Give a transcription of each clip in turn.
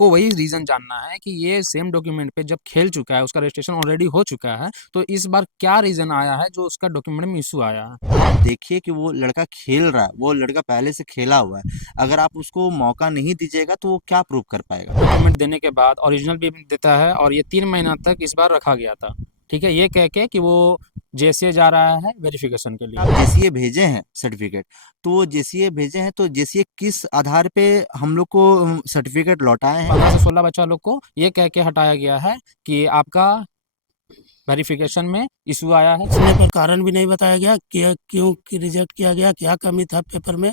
हमको वही रीज़न जानना है कि ये सेम डॉक्यूमेंट पे जब खेल चुका है, उसका रजिस्ट्रेशन ऑलरेडी हो चुका है, तो इस बार क्या रीज़न आया है जो उसका डॉक्यूमेंट में इश्यू आया है? आप देखिए कि वो लड़का खेल रहा है, वो लड़का पहले से खेला हुआ है। अगर आप उसको मौका नहीं दीजिएगा तो वो क्या प्रूव कर पाएगा? डॉक्यूमेंट देने के बाद ओरिजिनल भी देता है और ये 3 महीना तक इस बार रखा गया था। ठीक है? ये कह के कि वो जेसीए जा रहा है वेरिफ़िकेशन के आप लिए। जेसीए भेजे हैं सर्टिफिकेट, तो वो जेसीए भेजे हैं तो जेसीए किस आधार पे हम लोग को सर्टिफिकेट लौटाए हैं? 15 से 16 बच्चा लोग को ये कह के हटाया गया है कि आपका वेरिफिकेशन में इशू आया है। पूछने पर कारण भी नहीं बताया गया कि क्यों कि रिजेक्ट किया गया, क्या कमी था पेपर में,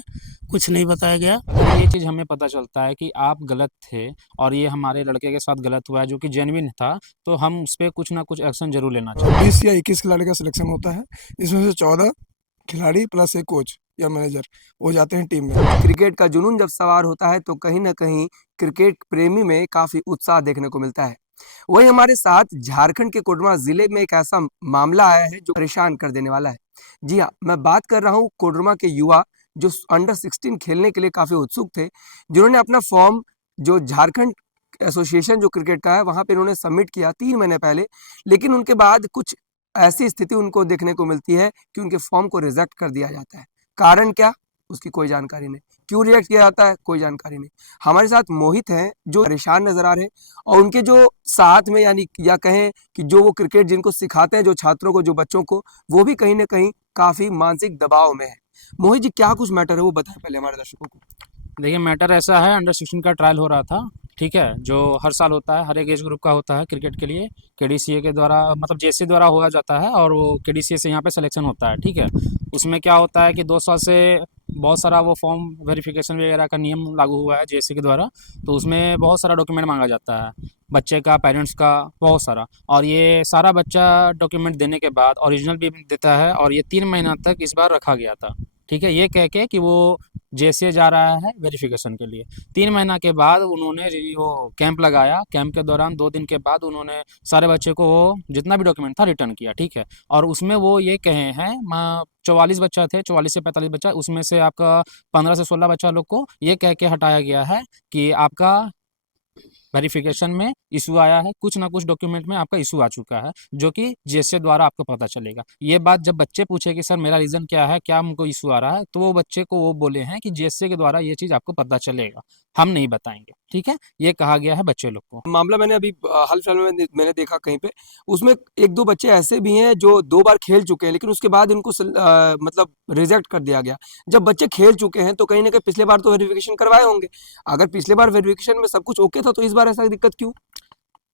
कुछ नहीं बताया गया। ये चीज़ हमें पता चलता है कि आप गलत थे और ये हमारे लड़के के साथ गलत हुआ है जो कि जेन्युइन था, तो हम उस पे कुछ ना कुछ एक्शन ज़रूर लेना चाहिए। 20 या 21 खिलाड़ी का सिलेक्शन होता है। इसमें से 14 खिलाड़ी प्लस एक कोच या मैनेजर वो जाते हैं टीम में। क्रिकेट का जुनून जब सवार होता है तो कहीं न कहीं क्रिकेट प्रेमी में काफ़ी उत्साह देखने को मिलता है। वहीं हमारे साथ झारखंड के कोडरमा ज़िले में एक ऐसा मामला आया है जो परेशान कर देने वाला है। जी हाँ, मैं बात कर रहा हूँ कोडरमा के युवा जो अंडर 16 खेलने के लिए काफ़ी उत्सुक थे, जिन्होंने अपना फॉर्म जो झारखंड एसोसिएशन जो क्रिकेट का है, वहाँ पे इन्होंने सबमिट किया 3 महीने पहले। लेकिन उनके बाद कुछ ऐसी स्थिति उनको देखने को मिलती है कि उनके फॉर्म को रिजेक्ट कर दिया जाता है। कारण क्या? उसकी कोई जानकारी नहीं। क्यों रिजेक्ट किया जाता है? कोई जानकारी नहीं। हमारे साथ मोहित हैं जो परेशान नज़र आ रहे हैं और उनके जो साथ में यानी या कहें कि जो वो क्रिकेट जिनको सिखाते हैं जो छात्रों को, जो बच्चों को, वो भी कहीं न कहीं काफ़ी मानसिक दबाव में है। मोहित जी क्या कुछ मैटर है वो बताएँ पहले हमारे दर्शकों को? देखिए मैटर ऐसा है अंडर 16 का ट्रायल हो रहा था, ठीक है? जो हर साल होता है, हर एक एज ग्रुप का होता है क्रिकेट के लिए, केडीसीए के द्वारा मतलब जेसी द्वारा होया जाता है और वो केडीसीए से यहाँ पे सिलेक्शन होता है, ठीक है? उसमें क्या होता है कि 2 साल से बहुत सारा वो फॉर्म वेरिफिकेशन वगैरह का नियम लागू हुआ है जेएससी के द्वारा, तो उसमें बहुत सारा डॉक्यूमेंट मांगा जाता है, बच्चे का, पेरेंट्स का, बहुत सारा। और ये सारा बच्चा डॉक्यूमेंट देने के बाद ओरिजिनल भी देता है और ये 3 महीना तक इस बार रखा गया था, ठीक है? ये कह के कि वो जेसीए जा रहा है वेरिफिकेशन के लिए। 3 महीना के बाद उन्होंने वो कैंप लगाया, कैंप के दौरान 2 दिन के बाद उन्होंने सारे बच्चे को वो जितना भी डॉक्यूमेंट था रिटर्न किया, ठीक है? और उसमें वो ये कहे हैं 44 बच्चा थे, 44 से 45 बच्चा, उसमें से आपका 15 से 16 बच्चा लोग को ये कह के हटाया गया है कि आपका वेरिफिकेशन में इशू आया है, कुछ ना कुछ डॉक्यूमेंट में आपका इशू आ चुका है, जो कि जेएसए द्वारा आपको पता चलेगा। ये बात जब बच्चे पूछे कि सर मेरा रीज़न क्या है, क्या हमको इशू आ रहा है, तो वो बच्चे को वो बोले हैं कि जेएसए के द्वारा ये चीज़ आपको पता चलेगा, हम नहीं बताएँगे, ठीक है? ये कहा गया है बच्चे लोग को। मामला मैंने अभी हाल-फिलहाल में मैंने देखा कहीं पे, उसमें 1-2 बच्चे ऐसे भी हैं जो 2 बार खेल चुके हैं, लेकिन उसके बाद इनको मतलब रिजेक्ट कर दिया गया। जब बच्चे खेल चुके हैं, तो कहीं न कहीं पिछले बार तो वेरिफ़िकेशन करवाए होंगे। अगर पिछले बार वेरिफ़िकेशन में सब कुछ ओके था, तो इस बार ऐसा दिक्कत क्यों?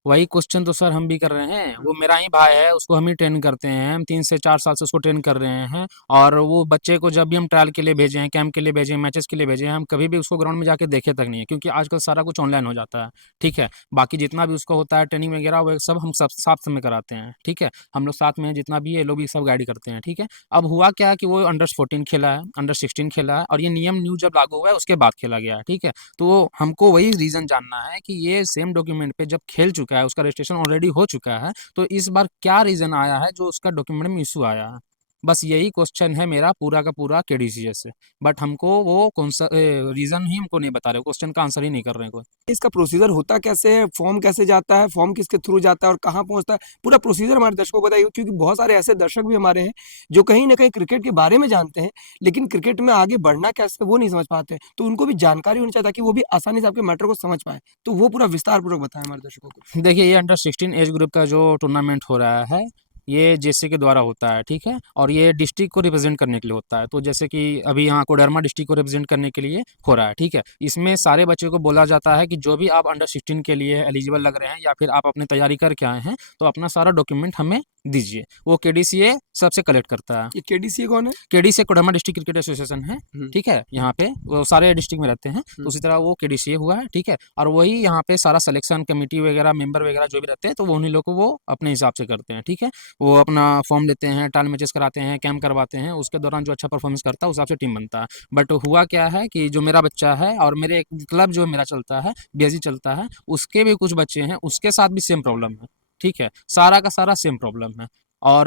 वही क्वेश्चन तो सर हम भी कर रहे हैं। वो मेरा ही भाई है, उसको हम ही ट्रेन करते हैं। हम 3 से 4 साल से उसको ट्रेन कर रहे हैं और वो बच्चे को जब भी हम ट्रायल के लिए भेजे हैं, कैंप के लिए भेजे हैं, मैचेस के लिए भेजे हैं, हम कभी भी उसको ग्राउंड में जाके देखे तक नहीं है क्योंकि आजकल सारा कुछ ऑनलाइन हो जाता है, ठीक है? बाकी जितना भी उसका होता है ट्रेनिंग वगैरह वो सब हम सब साथ में कराते हैं, ठीक है? हम लोग साथ में हैं, जितना भी है, ये लोग भी सब गाइड करते हैं, ठीक है? अब हुआ क्या कि वो अंडर 14 खेला है, अंडर 16 खेला है और ये नियम न्यू जब लागू हुआ है उसके बाद खेला गया है, ठीक है? तो हमको वही रीज़न जानना है कि ये सेम डॉक्यूमेंट पे जब खेल चुका है, उसका रजिस्ट्रेशन ऑलरेडी हो चुका है, तो इस बार क्या रीज़न आया है जो उसका डॉक्यूमेंट में इश्यू आया है? बस यही क्वेश्चन है मेरा पूरा का पूरा केडीसीए से। बट हमको वो कौन-सा रीज़न ही हमको नहीं बता रहे, क्वेश्चन का आंसर ही नहीं कर रहे हैं कोई। इसका प्रोसीजर होता कैसे है? फॉर्म कैसे जाता है? फॉर्म किसके थ्रू जाता है और कहाँ पहुँचता है? पूरा प्रोसीजर हमारे दर्शकों को बताइए क्योंकि बहुत सारे ऐसे दर्शक भी हमारे हैं, जो कहीं न कहीं क्रिकेट के बारे में जानते हैं, लेकिन क्रिकेट में आगे बढ़ना कैसे है वो नहीं समझ पाते हैं। तो उनको भी जानकारी होनी चाहिए ताकि वो भी आसानी से आपके मैटर को समझ पाएँ। तो वो पूरा विस्तार पूर्वक बताएँ हमारे दर्शकों को। देखिए, ये अंडर 16 एज ग्रुप का जो टूर्नामेंट हो रहा है, ये जेसी के द्वारा होता है, ठीक है? और ये डिस्ट्रिक्ट को रिप्रेज़ेंट करने के लिए होता है। तो जैसे कि अभी यहाँ कोडरमा डिस्ट्रिक्ट को रिप्रेज़ेंट करने के लिए हो रहा है, ठीक है? इसमें सारे बच्चों को बोला जाता है कि जो भी आप अंडर 16 के लिए एलिजिबल लग रहे हैं या फिर आप अपनी तैयारी करके आए हैं, तो अपना सारा डॉक्यूमेंट हमें दीजिए। वो केडीसीए सबसे कलेक्ट करता है। ये केडीसीए कौन है? केडीसीए कोडरमा डिस्ट्रिक्ट क्रिकेट एसोसिएशन है, हुँ। ठीक है? यहाँ पे वो सारे डिस्ट्रिक्ट में रहते हैं, तो उसी तरह वो केडीसीए हुआ है, ठीक है? और वही यहाँ पे सारा सिलेक्शन कमिटी वगैरह, मेंबर वगैरह जो भी रहते हैं, तो वो उन्हीं लोग को वो अपने हिसाब से करते हैं, ठीक है? वो अपना फॉर्म लेते हैं, ट्रायल मैचेस कराते हैं, कैंप करवाते हैं, उसके दौरान जो अच्छा परफॉर्मेंस करता है, उस हिसाब से टीम बनता है। बट हुआ क्या है कि जो मेरा बच्चा है और मेरे एक क्लब जो मेरा चलता है, बीएसजी चलता है, उसके भी कुछ बच्चे हैं, उसके साथ भी सेम प्रॉब्लम है, ठीक है? सारा का सारा सेम प्रॉब्लम है और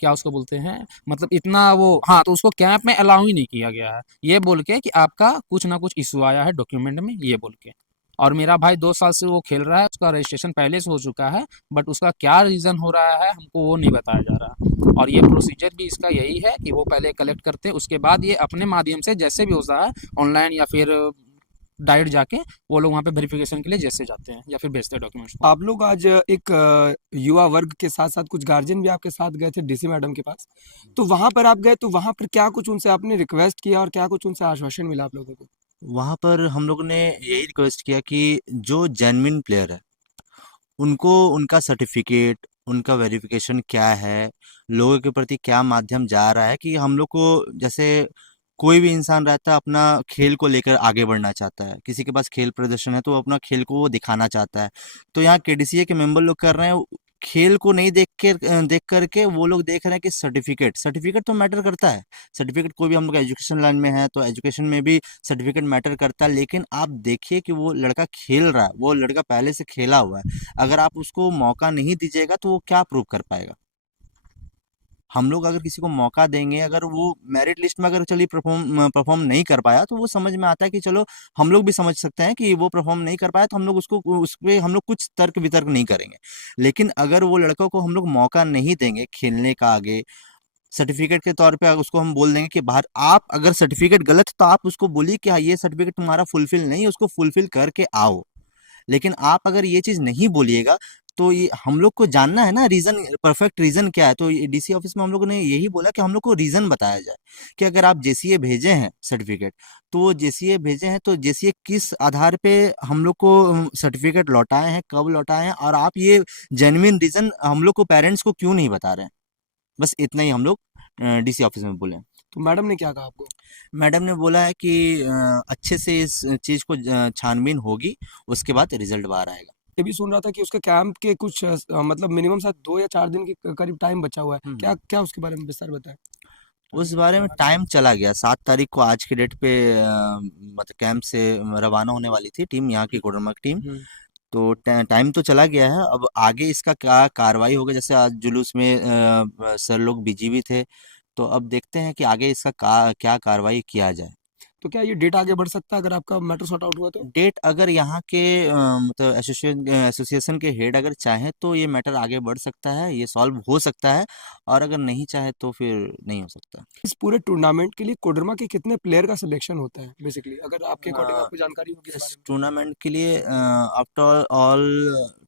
क्या उसको बोलते हैं मतलब इतना वो हाँ, तो उसको कैंप में अलाउ ही नहीं किया गया है, ये बोल के कि आपका कुछ ना कुछ इश्यू आया है डॉक्यूमेंट में, ये बोल के। और मेरा भाई 2 साल से वो खेल रहा है, उसका रजिस्ट्रेशन पहले से हो चुका है, बट उसका क्या रीज़न हो रहा है हमको वो नहीं बताया जा रहा। और ये प्रोसीजर भी इसका यही है कि वो पहले कलेक्ट करते हैं, उसके बाद ये अपने माध्यम से जैसे भी होता है ऑनलाइन या फिर डायरेक्ट जाके वो लोग वहाँ पे वेरिफिकेशन के लिए जैसे जाते हैं या फिर भेजते हैं डॉक्यूमेंट्स को। आप लोग आज एक युवा वर्ग के साथ साथ कुछ गार्जियन भी आपके साथ गए थे डीसी मैडम के पास, तो वहां पर आप गए तो वहां पर क्या कुछ उनसे आपने रिक्वेस्ट किया और क्या कुछ उनसे आश्वासन मिला आप लोगों को? वहां पर हम लोग ने यही रिक्वेस्ट किया कि जो जेन्युइन प्लेयर है उनको उनका सर्टिफिकेट, उनका वेरिफिकेशन क्या है, लोगों के प्रति क्या माध्यम जा रहा है, कि हम लोग को जैसे कोई भी इंसान रहता है अपना खेल को लेकर आगे बढ़ना चाहता है, किसी के पास खेल प्रदर्शन है तो वो अपना खेल को वो दिखाना चाहता है। तो यहाँ केडीसीए के मेंबर लोग कर रहे हैं, खेल को नहीं देख करके वो लोग देख रहे हैं कि सर्टिफिकेट सर्टिफिकेट तो मैटर करता है। सर्टिफिकेट कोई भी हम लोग एजुकेशन लाइन में है तो एजुकेशन में भी सर्टिफिकेट मैटर करता है, लेकिन आप देखिए कि वो लड़का खेल रहा है, वो लड़का पहले से खेला हुआ है। अगर आप उसको मौका नहीं दीजिएगा तो वो क्या प्रूव कर पाएगा। हम लोग अगर किसी को मौका देंगे, अगर वो मेरिट लिस्ट में अगर चलिए परफॉर्म नहीं कर पाया तो वो समझ में आता है कि चलो हम लोग भी समझ सकते हैं कि वो परफॉर्म नहीं कर पाया, तो हम लोग उसको उस पे हम लोग कुछ तर्क वितर्क नहीं करेंगे। लेकिन अगर वो लड़कों को हम लोग मौका नहीं देंगे खेलने का आगे, सर्टिफिकेट के तौर पे अगर उसको हम बोल देंगे कि बाहर, आप अगर सर्टिफिकेट गलत है, तो आप उसको बोलिए कि हाँ ये सर्टिफिकेट तुम्हारा फुलफिल नहीं है, उसको फुलफिल करके आओ। लेकिन आप अगर ये चीज नहीं बोलिएगा तो ये हम लोग को जानना है ना रीजन, परफेक्ट रीजन क्या है। तो डीसी ऑफिस में हम लोगों ने यही बोला कि हम लोग को रीजन बताया जाए कि अगर आप जेसीए भेजे हैं सर्टिफिकेट, तो जेसीए भेजे हैं तो जेसीए किस आधार पे हम लोग को सर्टिफिकेट लौटाए हैं, कब लौटाए हैं, और आप ये जेन्युइन रीजन हम लोग को पेरेंट्स को क्यों नहीं बता रहे हैं। बस इतना ही हम लोग डीसी ऑफिस में बोले। तो मैडम ने क्या कहा आपको? मैडम ने बोला है कि अच्छे से इस चीज को छानबीन होगी, उसके बाद रिजल्ट बाहर आएगा। ये भी सुन रहा था कि उसके कैंप के कुछ मतलब मिनिमम शायद 2 या 4 दिन के करीब टाइम बचा हुआ है, क्या क्या उसके बारे में विस्तार बताएं? उस बारे में टाइम चला गया, 7 तारीख को आज की डेट पे मतलब कैंप से रवाना होने वाली थी टीम, यहाँ की कोडरमा की टीम। तो टाइम तो चला गया है, अब आगे इसका क्या कार्रवाई होगा। जैसे आज जुलूस में सर लोग बिजी भी थे, तो अब देखते हैं कि आगे इसका क्या कार्रवाई किया जाए। तो क्या ये डेट आगे बढ़ सकता है अगर आपका मैटर सॉर्ट आउट हुआ तो? डेट अगर यहाँ के मतलब एसोसिएशन के हेड अगर चाहें तो ये मैटर आगे बढ़ सकता है, ये सॉल्व हो सकता है, और अगर नहीं चाहे तो फिर नहीं हो सकता। इस पूरे टूर्नामेंट के लिए कोडरमा के कितने प्लेयर का सिलेक्शन होता है बेसिकली, अगर आपके अकॉर्डिंग अ, आपको जानकारी होगी इस इस बारे में? टूर्नामेंट के लिए आफ्टर ऑल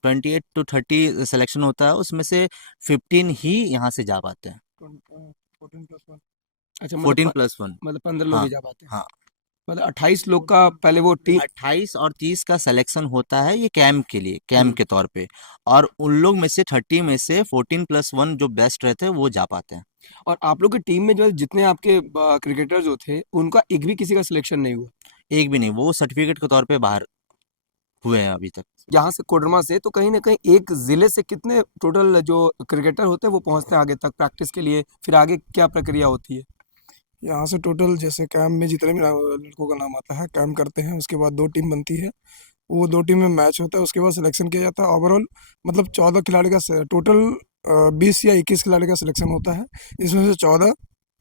28 to 30 सिलेक्शन होता है, उसमें से 15 ही यहाँ से जा पाते हैं। 14+1 अच्छा 14+1। मतलब 15 लोग हाँ ही जा पाते हैं, हाँ। मतलब 28 लोग का पहले वो टीम। 28 और 30 का सिलेक्शन होता है ये कैंप के लिए, कैंप के तौर पे, और उन लोग में से 30 में से 14+1 जो बेस्ट रहते हैं वो जा पाते हैं। और आप लोग की टीम में जो है जितने आपके क्रिकेटर जो थे उनका एक भी किसी का सिलेक्शन नहीं हुआ? एक भी नहीं, वो सर्टिफिकेट के तौर पे बाहर हुए हैं अभी तक। यहाँ से कोडरमा से तो कहीं ना कहीं एक जिले से कितने टोटल जो क्रिकेटर होते हैं वो पहुंचते हैं आगे तक प्रैक्टिस के लिए, फिर आगे क्या प्रक्रिया होती है? यहाँ से टोटल जैसे कैंप में जितने भी लड़कों का नाम आता है, कैंप करते हैं, उसके बाद 2 टीम बनती है, वो 2 टीम में मैच होता है, उसके बाद सिलेक्शन किया जाता है। ओवरऑल मतलब 14 खिलाड़ी का टोटल 20 या 21 खिलाड़ी का सिलेक्शन होता है। इसमें से 14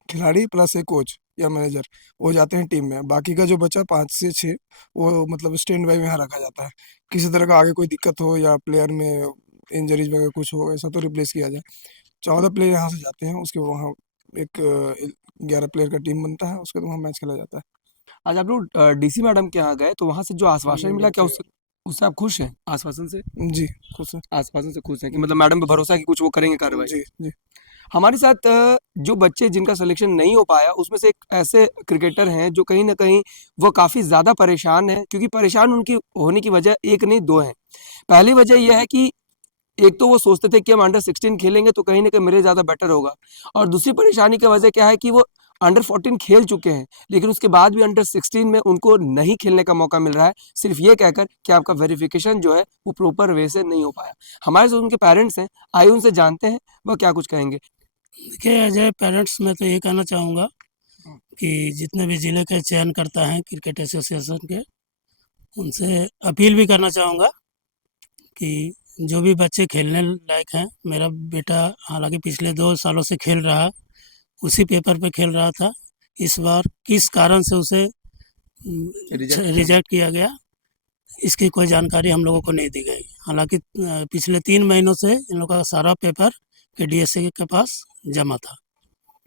खिलाड़ी प्लस एक कोच या मैनेजर वो जाते हैं टीम में। बाकी का जो बचा 5 से 6 वो मतलब स्टैंड बाई में यहाँ रखा जाता है। किसी तरह का आगे कोई दिक्कत हो या प्लेयर में इंजरीज वगैरह कुछ हो ऐसा तो रिप्लेस किया जाए। 14 प्लेयर यहाँ से जाते हैं, उसके वहाँ एक 11 प्लेयर का टीम बनता है, उसके बाद वहाँ मैच खेला जाता है। आज आप लोग डीसी मैडम के यहाँ गए तो वहां से जो आश्वासन मिला क्या उससे उससे आप खुश हैं? आश्वासन से? जी, खुश है। आश्वासन से खुश हैं कि मतलब मैडम पे भरोसा है कि कुछ वो करेंगे कार्रवाई? जी, जी। हमारे साथ जो बच्चे जिनका सिलेक्शन नहीं हो पाया उसमें से एक ऐसे क्रिकेटर हैं जो कहीं ना कहीं वो काफ़ी ज़्यादा परेशान हैं, क्योंकि परेशान उनकी होने की वजह एक नहीं दो है। पहली वजह यह है कि एक तो वो सोचते थे कि हम अंडर 16 खेलेंगे तो कहीं ना कहीं मेरे ज़्यादा बेटर होगा, और दूसरी परेशानी की वजह क्या है कि वो अंडर 14 खेल चुके हैं लेकिन उसके बाद भी अंडर 16 में उनको नहीं खेलने का मौका मिल रहा है, सिर्फ ये कहकर कि आपका वेरिफिकेशन जो है वो प्रॉपर वे से नहीं हो पाया। हमारे साथ उनके पेरेंट्स हैं, आइए उनसे जानते हैं वह क्या कुछ कहेंगे। देखिए एज ए पेरेंट्स मैं तो ये कहना चाहूँगा कि जितने भी ज़िले के चयन करता है क्रिकेट एसोसिएशन के, उनसे अपील भी करना चाहूँगा कि जो भी बच्चे खेलने लायक हैं, मेरा बेटा हालांकि पिछले 2 सालों से खेल रहा, उसी पेपर पे खेल रहा था, इस बार किस कारण से उसे रिजेक्ट किया गया इसकी कोई जानकारी हम लोगों को नहीं दी गई। हालांकि पिछले 3 महीनों से इन लोगों का सारा पेपर KDSA के पास जमा था।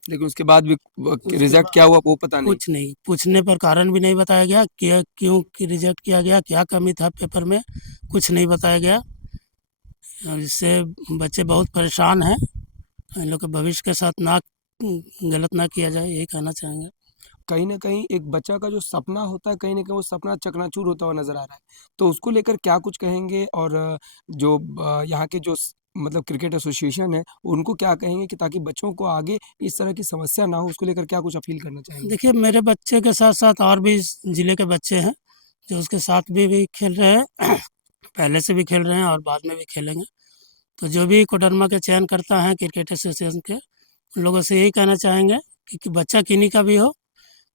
लेकिन उसके बाद भी उसके रिजल्ट बाद क्या हुआ वो पता नहीं। कुछ नहीं, पूछने पर कारण भी नहीं बताया गया कि क्यों कि रिजेक्ट किया गया, क्या कमी था पेपर में, कुछ नहीं बताया गया। और इससे बच्चे बहुत परेशान हैं। इन लोग के भविष्य के साथ गलत ना किया जाए, यही कहना चाहेंगे। कहीं न कहीं एक बच्चा का जो सपना होता है, कहीं न कहीं वो सपना चकनाचूर होता हुआ नज़र आ रहा है। तो उसको लेकर क्या कुछ कहेंगे और जो यहाँ के जो मतलब क्रिकेट एसोसिएशन है, उनको क्या कहेंगे कि ताकि बच्चों को आगे इस तरह की समस्या ना हो, उसको लेकर क्या कुछ अपील करना चाहेंगे? देखिए, मेरे बच्चे के साथ-साथ और भी इस ज़िले के बच्चे हैं, जो उसके साथ भी खेल रहे हैं। पहले से भी खेल रहे हैं और बाद में भी खेलेंगे। तो जो भी कोडरमा के चयन करता है क्रिकेट एसोसिएशन के, उन लोगों से यही कहना चाहेंगे कि बच्चा किन्हीं का भी हो,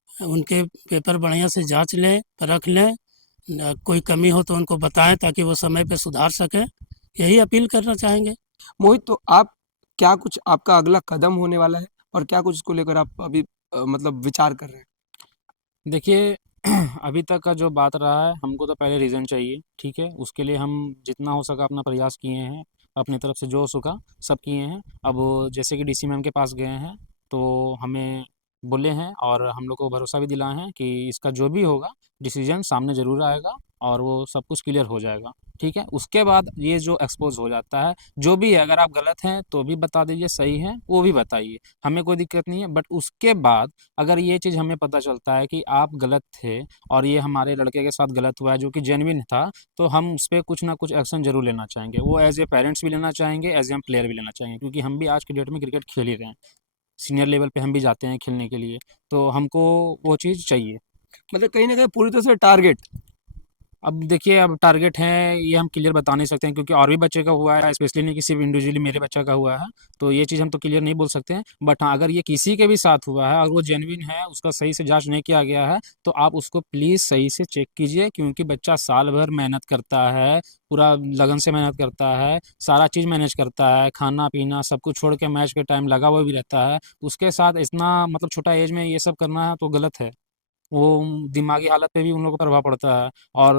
उनके पेपर बढ़िया से जाँच लें, परख लें। कोई कमी हो तो उनको बताएँ ताकि वो समय पे सुधार सकें। यही अपील करना चाहेंगे। मोहित, तो आप क्या कुछ आपका अगला कदम होने वाला है और क्या कुछ इसको लेकर आप अभी मतलब विचार कर रहे हैं? देखिए अभी तक का जो बात रहा है, हमको तो पहले रीज़न चाहिए, ठीक है? उसके लिए हम जितना हो सका अपना प्रयास किए हैं, अपनी तरफ से जो हो सका सब किए हैं। अब जैसे कि डीसी मैम के पास गए हैं, तो हमें बोले हैं और हम लोग को भरोसा भी दिलाए हैं कि इसका जो भी होगा डिसीज़न सामने ज़रूर आएगा और वो सब कुछ क्लियर हो जाएगा, ठीक है? उसके बाद ये जो एक्सपोज़ हो जाता है, जो भी है अगर आप गलत हैं तो भी बता दीजिए, सही हैं वो भी बताइए, हमें कोई दिक्कत नहीं है। बट उसके बाद अगर ये चीज़ हमें पता चलता है कि आप गलत थे और ये हमारे लड़के के साथ गलत हुआ है जो कि जेन्युइन था, तो हम उस पे कुछ ना कुछ एक्शन ज़रूर लेना चाहेंगे। वो एज़ ए पेरेंट्स भी लेना चाहेंगे, एज़ ए हम प्लेयर भी लेना चाहेंगे, क्योंकि हम भी आज की डेट में क्रिकेट खेल ही रहे हैं। सीनियर लेवल पे हम भी जाते हैं खेलने के लिए, तो हमको वो चीज़ चाहिए। मतलब कहीं न कहीं पूरी तरह से टारगेट। अब देखिए, अब टारगेट है ये हम क्लियर बता नहीं सकते हैं, क्योंकि और भी बच्चे का हुआ है, स्पेशली नहीं कि सिर्फ इंडिविजुअली मेरे बच्चा का हुआ है, तो ये चीज़ हम तो क्लियर नहीं बोल सकते हैं। बट हाँ, अगर ये किसी के भी साथ हुआ है और वो जेन्युइन है, उसका सही से जांच नहीं किया गया है, तो आप उसको प्लीज़ सही से चेक कीजिए, क्योंकि बच्चा साल भर मेहनत करता है, पूरा लगन से मेहनत करता है, सारा चीज़ मैनेज करता है, खाना पीना सब कुछ छोड़ के मैच के टाइम लगा हुआ भी रहता है। उसके साथ इतना मतलब छोटा एज में ये सब करना है तो गलत है। वो दिमागी हालत पे भी उन लोगों का प्रभाव पड़ता है। और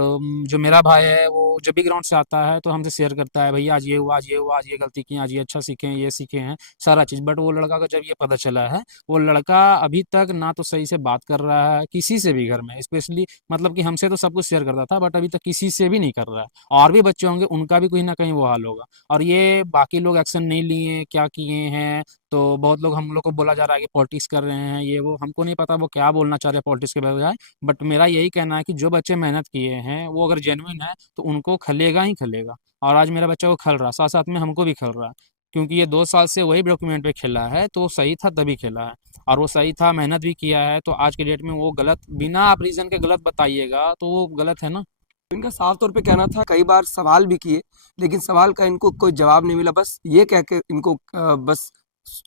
जो मेरा भाई है वो जब भी ग्राउंड से आता है तो हमसे शेयर करता है, भैया आज ये हुआ, आज ये हुआ, आज ये गलती की, आज ये अच्छा सीखे हैं, ये सीखे हैं, सारा चीज़। बट वो लड़का को जब ये पता चला है, वो लड़का अभी तक ना तो सही से बात कर रहा है किसी से भी घर में, स्पेशली मतलब कि हमसे तो सब कुछ शेयर करता था, बट अभी तक किसी से भी नहीं कर रहा है। और भी बच्चे होंगे उनका भी कहीं ना कहीं वो हाल होगा। और ये बाकी लोग एक्शन नहीं लिए, क्या किए हैं, तो बहुत लोग हम लोग को बोला जा रहा है कि पॉलिटिक्स कर रहे हैं, ये वो, हमको नहीं पता वो क्या बोलना चाह रहे हैं पॉलिटिक्स के बजाय। बट मेरा यही कहना है कि जो बच्चे मेहनत किए हैं वो अगर जेन्युइन है तो उनको खलेगा ही खलेगा। और आज मेरा बच्चा को खल रहा, साथ साथ में हमको भी खल रहा है, क्योंकि ये 2 साल से वही डॉक्यूमेंट पे खेला है, तो वो सही था तभी खेला है। और वो सही था, मेहनत भी किया है, तो आज के डेट में वो गलत, बिना आप रीज़न के गलत बताइएगा तो वो गलत है ना। इनका साफ तौर पे कहना था, कई बार सवाल भी किए, लेकिन सवाल का इनको कोई जवाब नहीं मिला। बस ये कह के इनको बस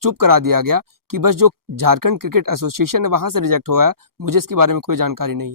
चुप करा दिया गया कि बस जो झारखंड क्रिकेट एसोसिएशन है, वहाँ से रिजेक्ट हुआ है, मुझे इसके बारे में कोई जानकारी नहीं है।